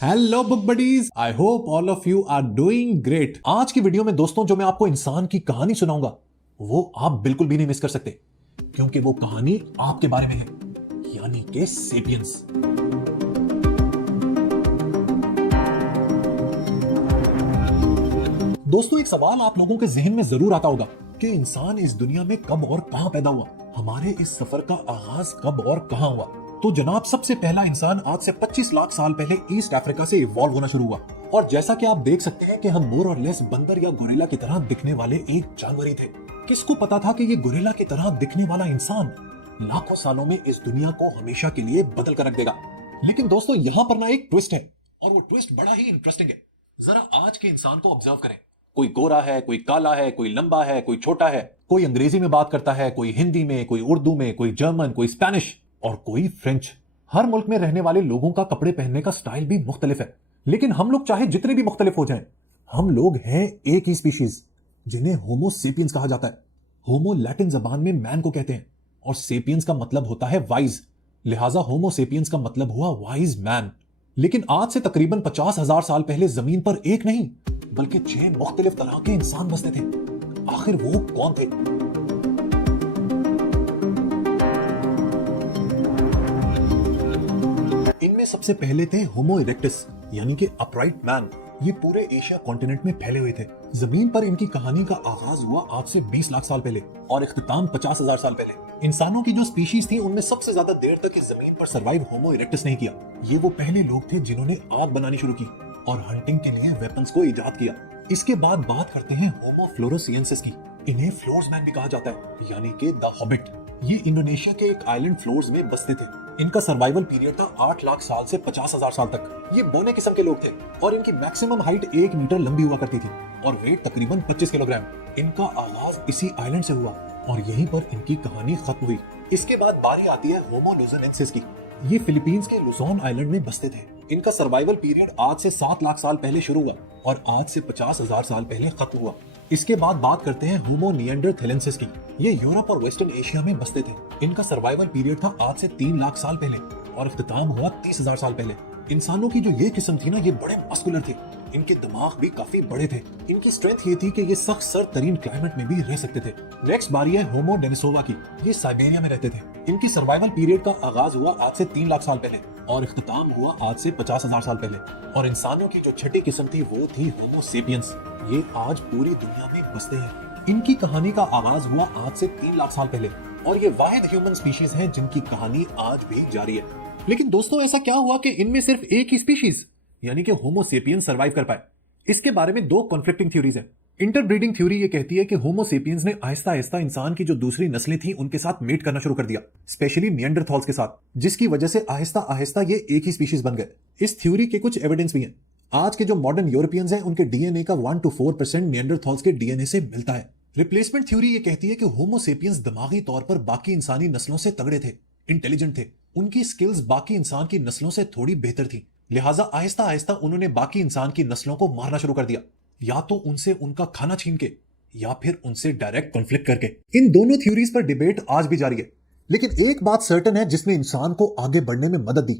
Hello book buddies, I hope all of you are doing great. आज की video में दोस्तों जो मैं आपको इंसान की कहानी सुनाऊंगा वो आप बिल्कुल भी नहीं मिस कर सकते, क्योंकि वो कहानी आपके बारे में है, यानी कि सेपियंस। दोस्तों एक सवाल आप लोगों के जहन में जरूर आता होगा कि इंसान इस दुनिया में कब और कहां पैदा हुआ, हमारे इस सफर का आगाज कब और कहां हुआ। तो जनाब सबसे पहला इंसान आज से 25 लाख साल पहले ईस्ट अफ्रीका से इवॉल्व होना शुरू हुआ। और जैसा कि आप देख सकते हैं कि हम मोर और लेस बंदर या गोरिल्ला की तरह दिखने वाले एक जानवर ही थे। किसको पता था कि ये गोरिल्ला की तरह दिखने वाला इंसान लाखों सालों में इस दुनिया को हमेशा के लिए बदल कर रख देगा। लेकिन दोस्तों यहाँ पर ना एक ट्विस्ट है, और वो ट्विस्ट बड़ा ही इंटरेस्टिंग है। जरा आज के इंसान को ऑब्जर्व करें। कोई गोरा है, कोई काला है, कोई लंबा है, कोई छोटा है, कोई अंग्रेजी में बात करता है, कोई हिंदी में, कोई उर्दू में, कोई जर्मन, कोई स्पेनिश और कोई फ्रेंच। हर मुल्क में रहने वाले लोगों का कपड़े पहनने का स्टाइल भी मुख्तलिफ है। लेकिन हम लोग चाहे जितने भी मुख्तलिफ हो जाएं, हम लोग हैं एक ही स्पीशीज जिन्हें होमो सेपियंस कहा जाता है। होमो लैटिन जबान में मैन को कहते हैं और सेपियंस का मतलब होता है वाइज, लिहाजा होमो सेपियंस का मतलब हुआ वाइज मैन। लेकिन आज से तकरीबन 50,000 साल पहले जमीन पर एक नहीं बल्कि 6 मुख्तलिफ तरह के इंसान बसते थे। आखिर वो कौन थे? इनमें सबसे पहले थे होमो इरेक्टस, यानी कि अपराइट मैन। ये पूरे एशिया कॉन्टिनेंट में फैले हुए थे। जमीन पर इनकी कहानी का आगाज हुआ आज से 20 लाख साल पहले और इख्तिताम 50,000 साल पहले। इंसानों की जो स्पीशीज थी उनमें सबसे ज्यादा देर तक इस जमीन पर सरवाइव होमो इरेक्टस नहीं किया। ये वो पहले लोग थे जिन्होंने आग बनानी शुरू की और हंटिंग के लिए वेपन्स को इजाद किया। इसके बाद बात करते हैं होमो फ्लोरोसिएंसिस की। इन्हें फ्लोर्समैन भी कहा जाता है, यानी कि द हॉबिट। ये इंडोनेशिया के एक आइलैंड फ्लोर्स में बसते थे। इनका सर्वाइवल पीरियड था 8 लाख साल से 50,000 साल तक। ये बौने किस्म के लोग थे और इनकी मैक्सिमम हाइट 1 मीटर लंबी हुआ करती थी और वेट तकरीबन 25 किलोग्राम। इनका आगाज इसी आइलैंड से हुआ और यहीं पर इनकी कहानी खत्म हुई। इसके बाद बारी आती है होमो लुजोनेंसिस की। ये फिलीपींस के लुजोन आइलैंड में बसते थे। इनका सर्वाइवल पीरियड आज से 7 लाख साल पहले शुरू हुआ और आज से 50,000 साल पहले खत्म हुआ। इसके बाद बात करते हैं होमो निएंडरथैलेंसिस की। ये यूरोप और वेस्टर्न एशिया में बसते थे। इनका सर्वाइवल पीरियड था आज से 3 लाख साल पहले और इख्तिताम हुआ 30,000 साल पहले। इंसानों की जो ये किस्म थी ना, ये बड़े मस्कुलर थे। इनके दिमाग भी काफी बड़े थे। इनकी स्ट्रेंथ ये थी कि ये सख्त सर्द तरीन क्लाइमेट में भी रह सकते थे। नेक्स्ट बारी है होमो डेनिसोवा की। ये साइबेरिया में रहते थे। इनकी सर्वाइवल पीरियड का आगाज हुआ आज से 3 लाख साल पहले और इख्तिताम हुआ आज से 50,000 साल पहले। और इंसानों की जो छठी किस्म थी वो थी होमो सेपियंस। ये आज पूरी दुनिया में बसते हैं। इनकी कहानी का आगाज हुआ आज से 3 लाख साल पहले और ये वाहिद ह्यूमन स्पीशीज है जिनकी कहानी आज भी जारी है। लेकिन दोस्तों ऐसा क्या हुआ कि इनमें सिर्फ एक ही स्पीशीज यानी कि होमो सेपियंस सर्वाइव कर पाए? इसके बारे में 2 कॉन्फ्लिक्टिंग थ्योरीज हैं। इंटरब्रीडिंग थ्योरी ये कहती है कि होमो सेपियंस ने आहिस्ता आहिस्ता इंसान की जो दूसरी नस्लें थी उनके साथ मेट करना शुरू कर दिया, स्पेशली निएंडरथॉल्स के साथ, जिसकी वजह से आहिस्ता आहिस्ता ये एक ही स्पीशीज बन गए। इस थ्योरी के कुछ एविडेंस भी हैं। आज के जो मॉडर्न यूरोपियंस हैं उनके डीएनए का 1 to 4% निएंडरथॉल्स के डीएनए से मिलता है। रिप्लेसमेंट थ्योरी ये कहती है कि होमो सेपियंस दिमागी तौर पर बाकी इंसानी नस्लों से तगड़े थे, इंटेलिजेंट थे। उनकी स्किल्स बाकी इंसान की नस्लों से थोड़ी बेहतर थी, लिहाजा आहिस्ता आहिस्ता उन्होंने बाकी इंसान की नस्लों को मारना शुरू कर दिया, या तो उनसे उनका खाना छीन के या फिर उनसे डायरेक्ट कॉन्फ्लिक्ट करके। इन दोनों थ्योरीज पर डिबेट आज भी जारी है। लेकिन एक बात सर्टेन है जिसने इंसान को आगे बढ़ने में मदद दी,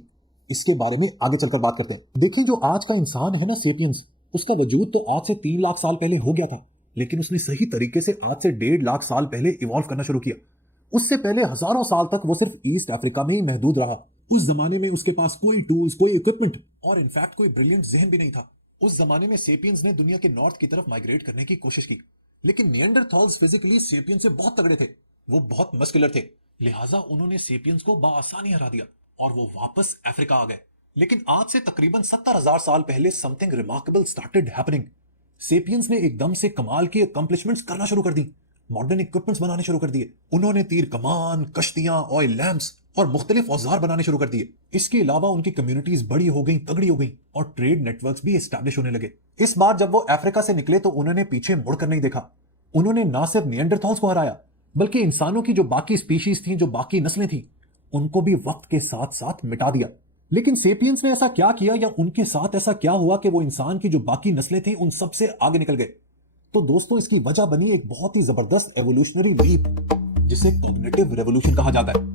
इसके बारे में आगे चलकर बात करते हैं। देखिए जो आज का इंसान है ना सेपियंस, उसका वजूद तो आज से 3 लाख साल पहले हो गया था, लेकिन उसने सही तरीके से आज से 1.5 लाख साल पहले इवॉल्व करना शुरू किया। उससे पहले हजारों साल तक वो सिर्फ ईस्ट अफ्रीका में ही महदूद रहा। उस जमाने में उसके पास कोई टूल्स, कोई इक्विपमेंट और इनफैक्ट कोई ब्रिलियंट जहन भी नहीं था। उस जमाने में सेपियंस ने दुनिया के नॉर्थ की तरफ माइग्रेट करने की कोशिश की, लेकिन निएंडरथॉल्स फिजिकली सेपियंस से बहुत तगड़े थे। वो बहुत मस्कुलर थे, लिहाजा उन्होंने सेपियंस को बाआसानी हरा दिया और वो वापस अफ्रीका आ गए। लेकिन आज से तकरीबन 70,000 साल पहले something remarkable started happening. Sapiens ने एकदम से कमाल की अकम्प्लिशमेंट्स करना शुरू कर दी, मॉडर्न इक्विपमेंट्स बनाने शुरू कर दिए। उन्होंने तीर कमान, कश्तियां, ऑयल लैंप्स और मुख्तलिफ औजार बनाने शुरू कर दिए। इसके अलावा उनकी कम्युनिटीज बड़ी हो गई, तगड़ी हो गई और ट्रेड नेटवर्क्स भी एस्टैब्लिश होने लगे। इस बार जब वो अफ्रीका से निकले तो उन्होंने पीछे मुड़कर नहीं देखा। उन्होंने ना सिर्फ निएंडरथॉल्स को हराया बल्कि इंसानों की जो बाकी स्पीशीज थी, जो बाकी नस्लें थी, उनको भी वक्त के साथ साथ मिटा दिया। लेकिन सेपियंस ने ऐसा क्या किया या उनके साथ ऐसा क्या हुआ कि वो इंसान की जो बाकी नस्लें थी उन सबसे आगे निकल गए? तो दोस्तों इसकी वजह बनी एक बहुत ही जबरदस्त एवोल्यूशनरी लीप, जिसे कॉग्निटिव रेवोल्यूशन कहा जाता है।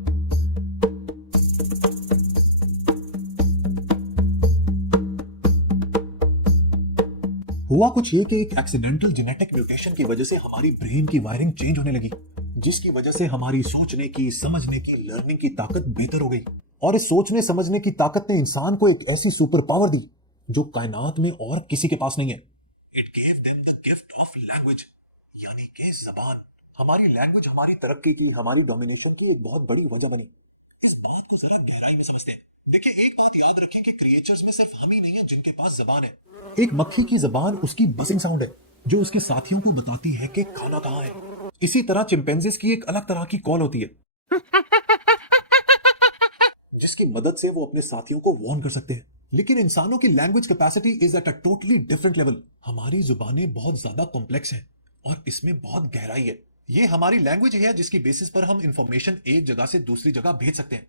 हुआ कुछ ये कि एक एक्सीडेंटल जेनेटिक म्यूटेशन की वजह से हमारी ब्रेन की वायरिंग चेंज होने लगी, जिसकी वजह से हमारी सोचने की, समझने की, लर्निंग की ताकत बेहतर हो गई। और इस सोचने समझने की ताकत ने इंसान को एक ऐसी सुपर पावर दी जो कायनात में और किसी के पास नहीं है। It gave them the gift of language, यानी कि जबान। हमारी लैंग्वेज हमारी तरक्की की, हमारी डोमिनेशन की एक बहुत बड़ी वजह बनी। इस बात को जरा गहराई में समझते हैं। देखिए, एक बात याद रखें कि क्रिएचर्स में सिर्फ हम ही नहीं है जिनके पास जबान है। एक मक्खी की जबान उसकी बजिंग साउंड है, जो उसके साथियों को बताती है कि खाना कहाँ है। इसी तरह चिंपैंजीज की एक अलग तरह की कॉल होती है, जिसकी मदद से वो अपने साथियों को वार्न कर सकते हैं। लेकिन इंसानों की language capacity is at a totally different level. हमारी जुबानें बहुत ज्यादा कॉम्प्लेक्स हैं और इसमें बहुत गहराई है। ये हमारी लैंग्वेज है जिसकी बेसिस पर हम इंफॉर्मेशन एक जगह से दूसरी जगह भेज सकते हैं,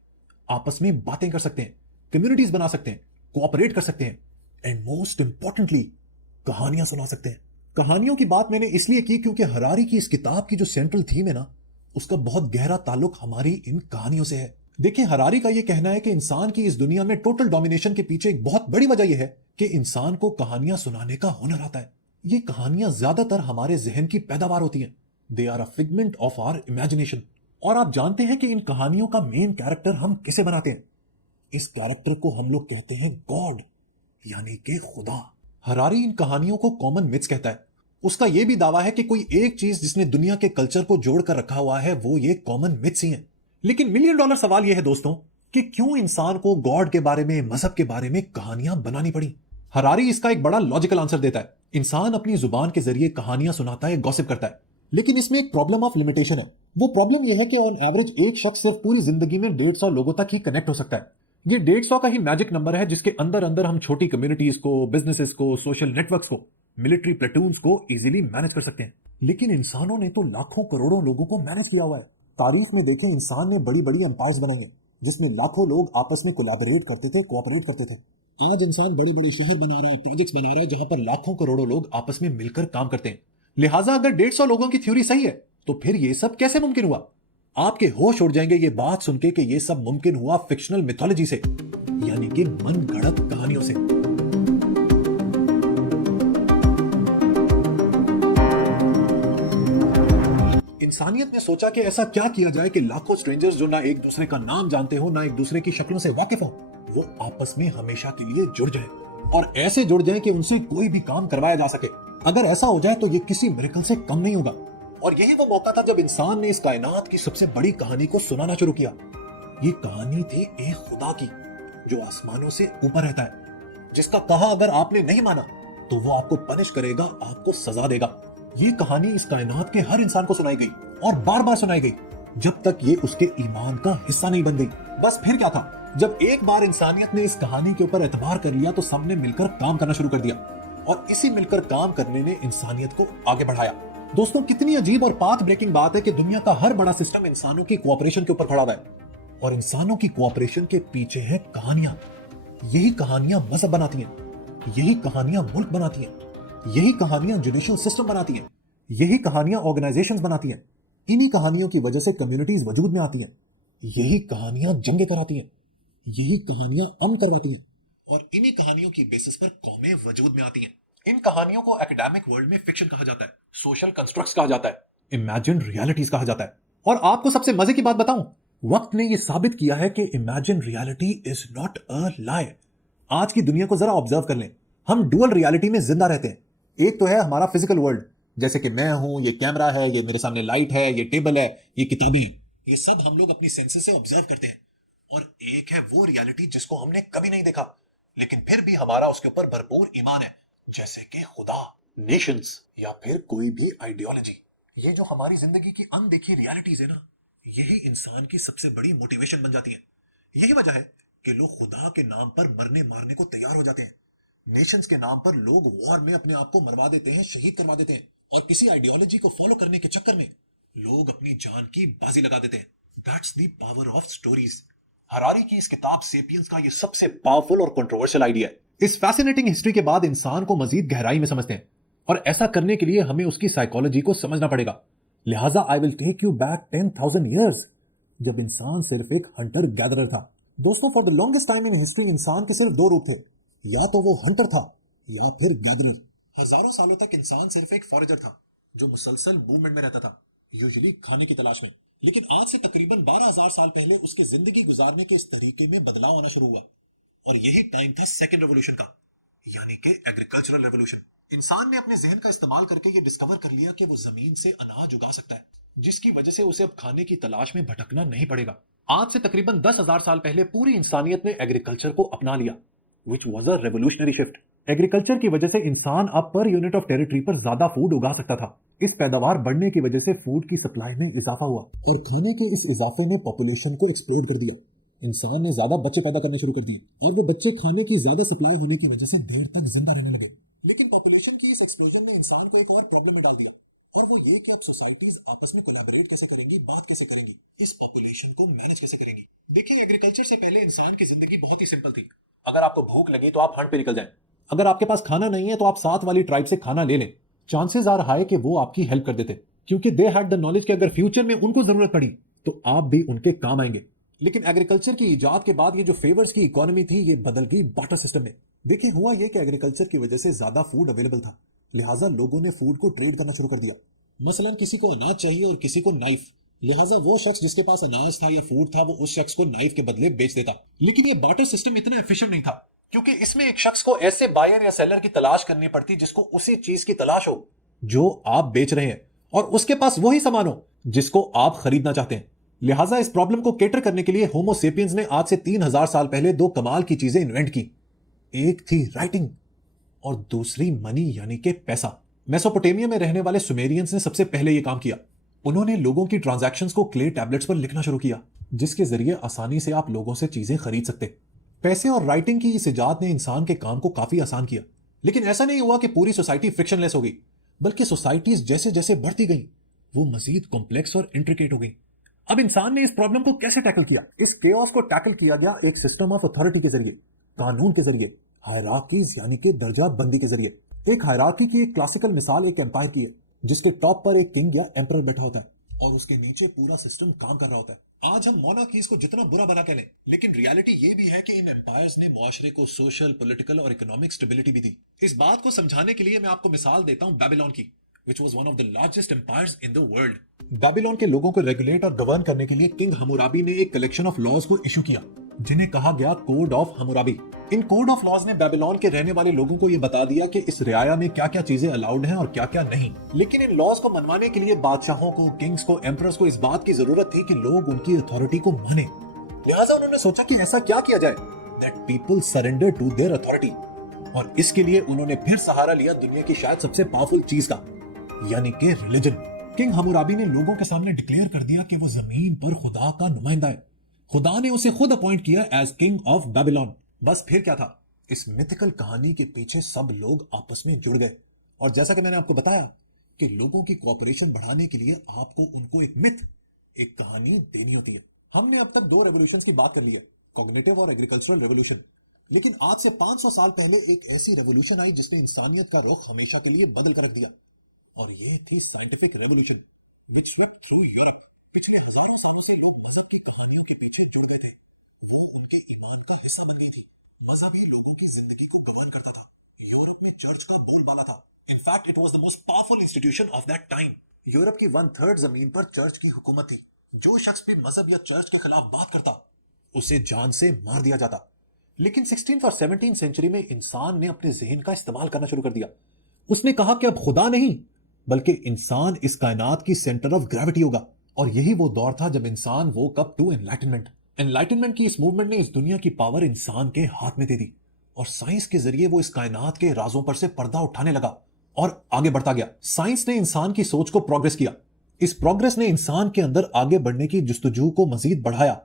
आपस में बातें कर सकते हैं, कम्युनिटीज बना सकते हैं, कोऑपरेट कर सकते हैं, एंड मोस्ट इंपॉर्टेंटली कहानियां सुना सकते हैं। कहानियों की बात मैंने इसलिए की क्योंकि हरारी की इस किताब की जो सेंट्रल थीम है ना, उसका बहुत गहरा ताल्लुक हमारी इन कहानियों से है। देखिए, हरारी का यह कहना है कि इंसान की इस दुनिया में टोटल डोमिनेशन के पीछे एक बहुत बड़ी वजह यह है कि इंसान को कहानियां सुनाने का हुनर आता है। ये कहानियां ज्यादातर हमारे जहन की पैदावार होती हैं। They are a figment of our imagination. और आप जानते हैं कि इन कहानियों का मेन कैरेक्टर हम किसे बनाते हैं? इस कैरेक्टर को हम लोग कहते हैं गॉड, यानी कि खुदा। हरारी इन कहानियों को कॉमन मिथ्स कहता है। उसका यह भी दावा है कि कोई एक चीज जिसने दुनिया के कल्चर को जोड़कर रखा हुआ है वो ये कॉमन मिथ्स ही हैं। लेकिन मिलियन डॉलर सवाल यह है दोस्तों कि क्यों इंसान को गॉड के बारे में, मजहब के बारे में कहानियां बनानी पड़ी? हरारी इसका एक बड़ा लॉजिकल आंसर देता है। इंसान अपनी जुबान के जरिए कहानियां सुनाता है, गॉसिप करता है, लेकिन इसमें एक प्रॉब्लम ऑफ लिमिटेशन है। वो प्रॉब्लम यह है कि ऑन एवरेज एक शख्स सिर्फ पूरी जिंदगी में 150 लोगों तक ही कनेक्ट हो सकता है। ये 150 का ही मैजिक नंबर है जिसके अंदर अंदर हम छोटी कम्युनिटीज को, बिजनेसेस को, सोशल नेटवर्क्स को, मिलिट्री प्लेटून्स को इजीली मैनेज कर सकते हैं। लेकिन इंसानों ने तो लाखों करोड़ों लोगों को मैनेज किया हुआ है। तारीख में देखें, इंसान ने बड़ी बड़ी एम्पायर्स बनाई हैं जिसमें लाखों लोग आपस में कोलैबोरेट करते थे, कोऑपरेट करते थे। आज इंसान बड़े बड़े शहर बना रहा है, प्रोजेक्ट्स बना रहा है जहां पर लाखों करोड़ों लोग आपस में मिलकर काम करते हैं। लिहाजा अगर 150 लोगों की थ्योरी सही है तो फिर ये सब कैसे मुमकिन हुआ? आपके होश उड़ जाएंगे ये बात सुन के कि ये सब मुमकिन हुआ फिक्शनल मिथोलॉजी से, यानी कि मन गढ़ंत कहानियों से। इंसानियत ने सोचा कि ऐसा क्या किया जाए कि लाखों स्ट्रेंजर्स जो ना एक दूसरे का नाम जानते हो, ना एक दूसरे की शक्लों से वाकिफ हो, वो आपस में हमेशा के लिए जुड़ जाएं, और ऐसे जुड़ जाएं कि उनसे कोई भी काम करवाया जा सके। अगर ऐसा हो जाए तो ये किसी मिरेकल से कम नहीं होगा। और यही वो मौका था जब इंसान ने इस कायनात की सबसे बड़ी कहानी को सुनाना शुरू किया। ये कहानी थी एक खुदा की जो आसमानों से ऊपर रहता है, जिसका कहा अगर आपने नहीं माना तो वो आपको पनिश करेगा, आपको सजा देगा। ये कहानी इस कायनात के हर इंसान को सुनाई गई और बार बार सुनाई गई जब तक ये उसके ईमान का हिस्सा नहीं बन गई। बस फिर क्या था, जब एक बार इंसानियत ने इस कहानी के ऊपर एतबार कर लिया तो सबने मिलकर काम करना शुरू कर दिया, और इसी मिलकर काम करने ने इंसानियत को आगे बढ़ाया। दोस्तों, कितनी अजीब और पाथ ब्रेकिंग बात है कि दुनिया का हर बड़ा सिस्टम इंसानों की कोऑपरेशन के ऊपर खड़ा हुआ है, और इंसानों की कोऑपरेशन के पीछे है कहानियां। यही कहानियां मजहब बनाती हैं, यही कहानियां मुल्क बनाती हैं, यही कहानियां जुडिशियल सिस्टम बनाती हैं, यही कहानियां ऑर्गेनाइजेशंस बनाती हैं। इन्हीं कहानियों की वजह से कम्युनिटीज वजूद में आती हैं, यही कहानियां जंगें कराती हैं, यही कहानियां अमन करवाती हैं, और इन्हीं कहानियों की बेसिस पर कौमें वजूद में आती हैं। इन कहानियों को एकेडमिक वर्ल्ड में फिक्शन कहा जाता है, सोशल कंस्ट्रक्ट्स कहा जाता है, इमेजिन रियलिटीज कहा जाता है। और आपको सबसे मजे की बात बताऊं, वक्त ने यह साबित किया है कि imagine reality is not a lie. आज की दुनिया को जरा ऑब्जर्व कर लें, हम डुअल रियलिटी में जिंदा रहते हैं। एक तो है हमारा फिजिकल वर्ल्ड, जैसे कि मैं हूं, ये कैमरा है, ये मेरे सामने लाइट है, ये टेबल है, ये किताबें हैं, ये सब हम लोग अपनी सेंसेस से ऑब्जर्व करते हैं। और एक है वो रियलिटी जिसको हमने कभी नहीं देखा, लेकिन फिर भी हमारा उसके ऊपर भरपूर ईमान है, जैसे कि खुदा, नेशंस, या फिर कोई भी आइडियोलॉजी। ये जो हमारी जिंदगी की अनदेखी रियलिटीज है ना, यही इंसान की सबसे बड़ी मोटिवेशन बन जाती है। यही वजह है कि लोग खुदा के नाम पर मरने मारने को तैयार हो जाते हैं। नेशंस के नाम पर लोग वॉर में अपने आप को मरवा देते हैं, शहीद करवा देते हैं, और किसी आइडियोलॉजी को फॉलो करने के चक्कर में लोग अपनी जान की बाजी लगा देते हैं। That's the power of stories. Harari की इस किताब सेपियंस का ये सबसे पावरफुल और कंट्रोवर्शियल आइडिया है। इस फैसिनेटिंग हिस्ट्री के बाद इंसान को मजीद गहराई में समझते हैं, और ऐसा करने के लिए हमें उसकी साइकोलॉजी को समझना पड़ेगा। लिहाजा I will take you back 10,000 years, जब इंसान सिर्फ एक हंटर गैदरर था। दोस्तों, for the longest time in history इंसान के सिर्फ दो रूप थे, या तो वो हंटर था या फिर गैदरर। हजारों सालों तक इंसान सिर्फ एक फॉरेजर था जो मुसलसल मूवमेंट में रहता था, यूजुअली खाने की तलाश में। लेकिन आज से तकरीबन 12,000 साल पहले उसके जिंदगी गुजारने के इस तरीके में बदलाव आना शुरू हुआ। और यही टाइम था सेकेंड रेवोल्यूशन का, यानी कि एग्रीकल्चरल रेवोल्यूशन। इंसान ने अपने जहन का इस्तेमाल करके ये डिस्कवर कर लिया कि वो जमीन से अनाज उगा सकता है, जिसकी वजह से उसे अब खाने की तलाश में भटकना नहीं पड़ेगा। आज से तकरीबन 10,000 साल पहले पूरी इंसानियत ने एग्रीकल्चर को अपना लिया, which was a revolutionary shift. Agriculture की वजह से इंसान अब पर यूनिट ऑफ टेरिटरी पर ज्यादा फूड उगा सकता था। इस पैदावार बढ़ने की वजह से फूड की सप्लाई में इजाफा हुआ और खाने के इस इजाफे ने पॉपुलेशन को एक्सप्लोड कर दिया। इंसान ने ज्यादा बच्चे पैदा करने शुरू कर दिए और वो बच्चे खाने की ज्यादा सप्लाई होने की वजह से देर तक जिंदा रहने लगे। लेकिन पॉपुलेशन की इस एक्सप्लोजन ने इंसान को एक और प्रॉब्लम में डाल दिया, और वो ये कि अब सोसाइटीज आपस में कोलैबोरेट कैसे करेंगी, बात कैसे करेंगी, इस पॉपुलेशन को मैनेज कैसे करेंगी। देखिए, एग्रीकल्चर से पहले इंसान की जिंदगी बहुत ही सिंपल थी। अगर आपको भूख लगी तो आप हंट पे निकल जाएं। अगर आपके पास खाना नहीं है तो आप साथ वाली ट्राइब से खाना ले लें। चांसेस आर हाई कि वो आपकी हेल्प कर देते, क्योंकि दे हैड द नॉलेज कि अगर फ्यूचर में उनको जरूरत पड़ी तो आप भी उनके काम आएंगे। लेकिन एग्रीकल्चर की इजाद के बाद ये जो फेवर्स की इकोनॉमी थी ये बदल गई बार्टर सिस्टम में। देखिए, हुआ ये कि एग्रीकल्चर की वजह से ज्यादा फूड अवेलेबल था, लिहाजा लोगों ने फूड को ट्रेड करना शुरू कर दिया। मसलन किसी को अनाज चाहिए और किसी को नाइफ, लिहाजा वो शख्स जिसके पास अनाज था या फूड था वो उस शख्स को नाइफ के बदले बेच देता। लेकिन ये बार्टर सिस्टम इतना एफिशिएंट नहीं था, क्योंकि इसमें एक शख्स को ऐसे बायर या सेलर की तलाश करनी पड़ती जिसको उसी चीज की तलाश हो जो आप बेच रहे हैं, और उसके पास वही सामान हो जिसको आप खरीदना चाहते हैं। लिहाजा इस प्रॉब्लम को केटर करने के लिए होमो सेपियंस ने आज से 3,000 साल पहले दो कमाल की चीजें इन्वेंट की। एक थी राइटिंग और दूसरी मनी, यानी कि पैसा। मेसोपोटामिया में रहने वाले सुमेरियंस ने सबसे पहले यह काम किया। उन्होंने लोगों की ट्रांजैक्शंस को क्ले टैबलेट्स पर लिखना शुरू किया, जिसके जरिए आसानी से आप लोगों से चीजें खरीद सकते। पैसे और राइटिंग की इस इजाद ने इंसान के काम को काफी आसान किया। लेकिन ऐसा नहीं हुआ कि पूरी सोसाइटी फ्रिक्शनलेस हो गई, बल्कि सोसाइटीज जैसे जैसे बढ़ती गई वो मजीद कॉम्प्लेक्स और इंट्रिकेट हो गई। अब इंसान ने इस प्रॉब्लम को कैसे टैकल किया? इस केओस को टैकल किया गया एक सिस्टम ऑफ अथॉरिटी के जरिए, कानून के जरिए, हायरार्कीज यानी कि दर्जा बंदी के जरिए। एक हायरार्की की एक क्लासिकल मिसाल एक एम्पायर की है, जिसके टॉप पर एक किंग या एम्परर बैठा होता है और उसके नीचे पूरा सिस्टम काम कर रहा होता है। आज हम मोनार्कीज को जितना बुरा भला कह लें, लेकिन रियलिटी ये भी है कि इन एम्पायर्स ने मुआशरे को सोशल, पॉलिटिकल और इकोनॉमिक स्टेबिलिटी भी दी। इस बात को समझाने के लिए मैं आपको मिसाल देता हूं बेबीलोन की, which was one of the largest empires in the world. Babylon के लोगों को रेगुलेट और गवर्न करने के लिए किंग हम्मुराबी ने एक कलेक्शन ऑफ लॉज को इशू किया, जिन्हें कहा गया कोड ऑफ हम्मुराबी। इन कोड ऑफ लॉज ने बेबीलोन के रहने वाले लोगों को यह बता दिया कि इस रियाया में क्या क्या चीजें अलाउड हैं और क्या क्या नहीं। लेकिन इन लॉज को मनवाने के लिए बादशाहों को, किंग्स को, एम्परर्स को इस बात की जरूरत थी कि लोग उनकी अथॉरिटी को माने। लिहाजा उन्होंने सोचा कि ऐसा क्या किया जाए that people surrender to their authority, और इसके लिए उन्होंने फिर सहारा लिया दुनिया की शायद सबसे पावरफुल चीज का, यानी कि रिलीजन। किंग हम्मुराबी ने लोगों के सामने डिक्लेयर कर दिया कि वो जमीन पर खुदा का नुमाइंदा है। खुदा ने उसे खुद अपॉइंट किया एज किंग ऑफ बेबीलोन। बस फिर क्या था, इस मिथिकल कहानी के पीछे सब लोग आपस में जुड़ गए। और जैसा कि मैंने आपको बताया कि लोगों की कोऑपरेशन बढ़ाने के लिए आपको उनको एक मिथ, एक कहानी देनी होती है। हमने अब तक दो रेवोल्यूशंस की बात कर ली है, कॉग्निटिव और एग्रीकल्चरल रेवोल्यूशन। लेकिन आज से 500 साल पहले एक ऐसी रेवोल्यूशन आई जिसने इंसानियत का रुख हमेशा के लिए बदल कर रख दिया, और ये थी scientific revolution which swept through Europe. पिछले हजारों सालों से लोग मजहब की कहानियों के पीछे जुड़ गए थे, वो उनके ईमान का हिस्सा बन गई थी। मजहब ही लोगों की जिंदगी को गवर्न करता था। यूरोप में चर्च का बोलबाला था। In fact it was the most powerful institution of that time. Europe की 1/3 जमीन पर चर्च की हुकूमत थी। जो शख्स भी मजहब या चर्च के खिलाफ बात करता उसे जान से मार दिया जाता। लेकिन 16th और 17th सेंचुरी में इंसान ने अपने जहन का इस्तेमाल करना शुरू कर दिया। उसने कहा कि अब खुदा नहीं बल्कि इंसान इस कायनात की सेंटर ऑफ ग्रेविटी होगा। और यही वो दौर था जब इंसान woke up to enlightenment. Enlightenment की इस मूवमेंट ने इस दुनिया की पावर इंसान के हाथ में दे दी, और साइंस के जरिए वो इस कायनात के राजों पर से पर्दा उठाने लगा और आगे बढ़ता गया। साइंस ने इंसान की सोच को प्रोग्रेस किया। इस प्रोग्रेस ने इंसान के अंदर आगे बढ़ने की जुस्तजू को मजीद बढ़ाया।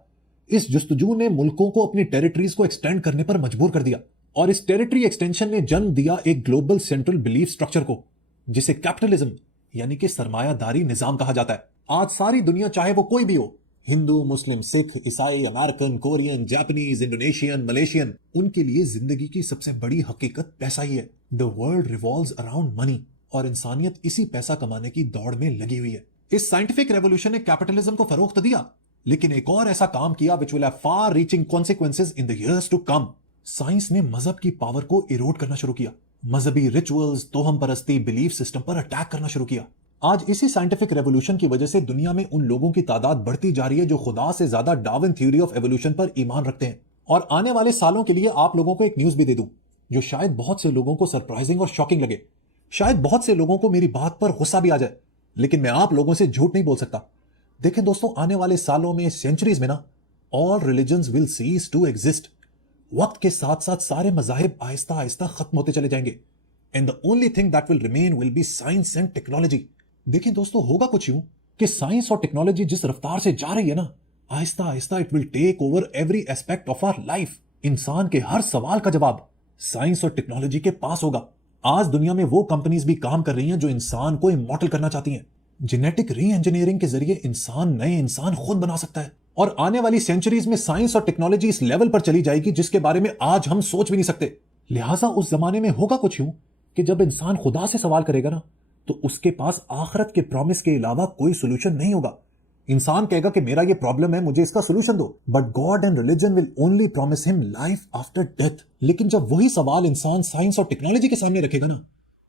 इस जुस्तजू ने मुल्कों को अपनी टेरिटरीज को एक्सटेंड करने पर मजबूर कर दिया, और इस टेरिटरी एक्सटेंशन ने जन्म दिया एक ग्लोबल सेंट्रल बिलीफ स्ट्रक्चर को, जिसे कैपिटलिज्म यानी कि सरमायादारी निजाम कहा जाता है। आज सारी दुनिया, चाहे वो कोई भी हो, हिंदू, मुस्लिम, सिख, ईसाई, American, Korean, Japanese, Indonesian, Malaysian, उनके लिए जिंदगी की सबसे बड़ी हकीकत पैसा ही है। The world revolves around money, और इंसानियत इसी पैसा कमाने की दौड़ में लगी हुई है। इस साइंटिफिक रेवोल्यूशन ने कैपिटलिज्म को फरोख्त दिया, लेकिन एक और ऐसा काम किया which will have far reaching consequences in the years to come. Science ने मजहब की पावर को इरोड करना शुरू किया मजहबी रिचुअल्स, तोहम परस्ती, बिलीफ सिस्टम पर अटैक करना शुरू किया। आज इसी साइंटिफिक रेवोल्यूशन की वजह से दुनिया में उन लोगों की तादाद बढ़ती जा रही है जो खुदा से ज्यादा डार्विन थ्योरी ऑफ एवोल्यूशन पर ईमान रखते हैं। और आने वाले सालों के लिए आप लोगों को एक न्यूज भी दे दूं जो शायद बहुत से लोगों को सरप्राइजिंग और शॉकिंग लगे। शायद बहुत से लोगों को मेरी बात पर गुस्सा भी आ जाए, लेकिन मैं आप लोगों से झूठ नहीं बोल सकता। देखें दोस्तों, आने वाले सालों में, सेंचुरीज में ना, all religions will cease to exist. वक्त के साथ साथ सारे मजाहिब आहिस्ता आहिस्ता खत्म होते चले जाएंगे and the only thing that will remain will be science and technology. देखिए दोस्तों, होगा कुछ यूं कि साइंस और टेक्नोलॉजी जिस रफ्तार से जा रही है ना, आहिस्ता आहिस्ता it will take over every aspect of our life. इंसान के हर सवाल का जवाब साइंस और टेक्नोलॉजी के पास होगा। आज दुनिया में वो कंपनीज भी काम कर रही हैं जो इंसान को इमॉर्टल करना चाहती हैं। जेनेटिक री इंजीनियरिंग के जरिए इंसान नए इंसान खुद बना सकता है। और आने वाली सेंचुरीज में साइंस और टेक्नोलॉजी इस लेवल पर चली जाएगी जिसके बारे में आज हम सोच भी नहीं सकते। लिहाजा उस जमाने में होगा कुछ यूं कि जब इंसान खुदा से सवाल करेगा ना, तो उसके पास आखिरत के प्रॉमिस के अलावा कोई सोल्यूशन नहीं होगा। इंसान कहेगा कि मेरा ये प्रॉब्लम है, मुझे इसका सोल्यूशन दो, but God and religion will only promise him life after death. लेकिन जब वही सवाल इंसान साइंस और टेक्नोलॉजी के सामने रखेगा ना,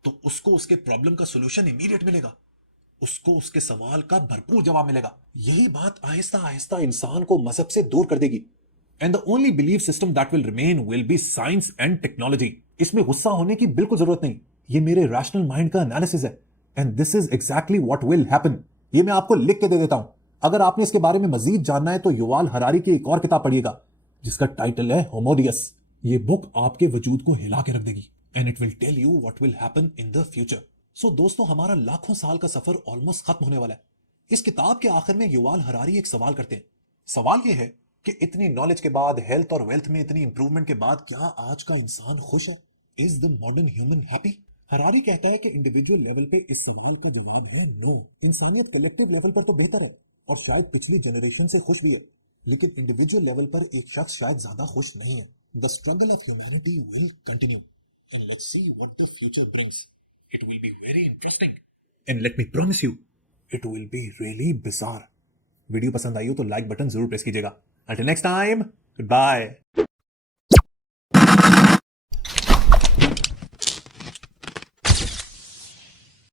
तो उसको उसके प्रॉब्लम का सोल्यूशन इमीडिएट मिलेगा, उसको उसके सवाल का भरपूर जवाब मिलेगा। यही बात आहिस्ता आहिस्ता इंसान को मजहब से दूर कर देगी and the only belief system that will remain will be science and technology. इसमें गुस्सा होने की बिल्कुल जरूरत नहीं, ये मेरे रैशनल माइंड का एनालिसिस है and this is exactly what will happen. ये मैं आपको लिख के दे देता हूं। अगर आपने इसके बारे में मजीद जानना है तो युवाल हरारी की एक और किताब पढ़िएगा जिसका टाइटल है होमोडियस। ये बुक आपके वजूद को हिला के रख देगी and it will tell you what will happen in the future. So दोस्तों, हमारा लाखों साल का सफर ऑलमोस्ट खत्म होने वाला है। इस किताब के आखिर में युवाल हरारी एक सवाल करते हैं। सवाल यह है कि इतनी नॉलेज के बाद, हेल्थ और वेल्थ में इतनी इंप्रूवमेंट के बाद, क्या आज का इंसान खुश है? Is the modern human happy? Harari कहता है कि इंडिविजुअल लेवल पे इस सवाल का जवाब है नो। इंसानियत कलेक्टिव लेवल पर तो बेहतर है और शायद पिछली जनरेशन से खुश भी है, लेकिन इंडिविजुअल लेवल पर एक शख्स शायद ज्यादा खुश नहीं है। The struggle of humanity will continue and let's see what the future brings. It will be very interesting. And let me promise you, it will be really bizarre. Video पसंद आई हो तो लाइक बटन जरूर press कीजिएगा। Until next time, goodbye.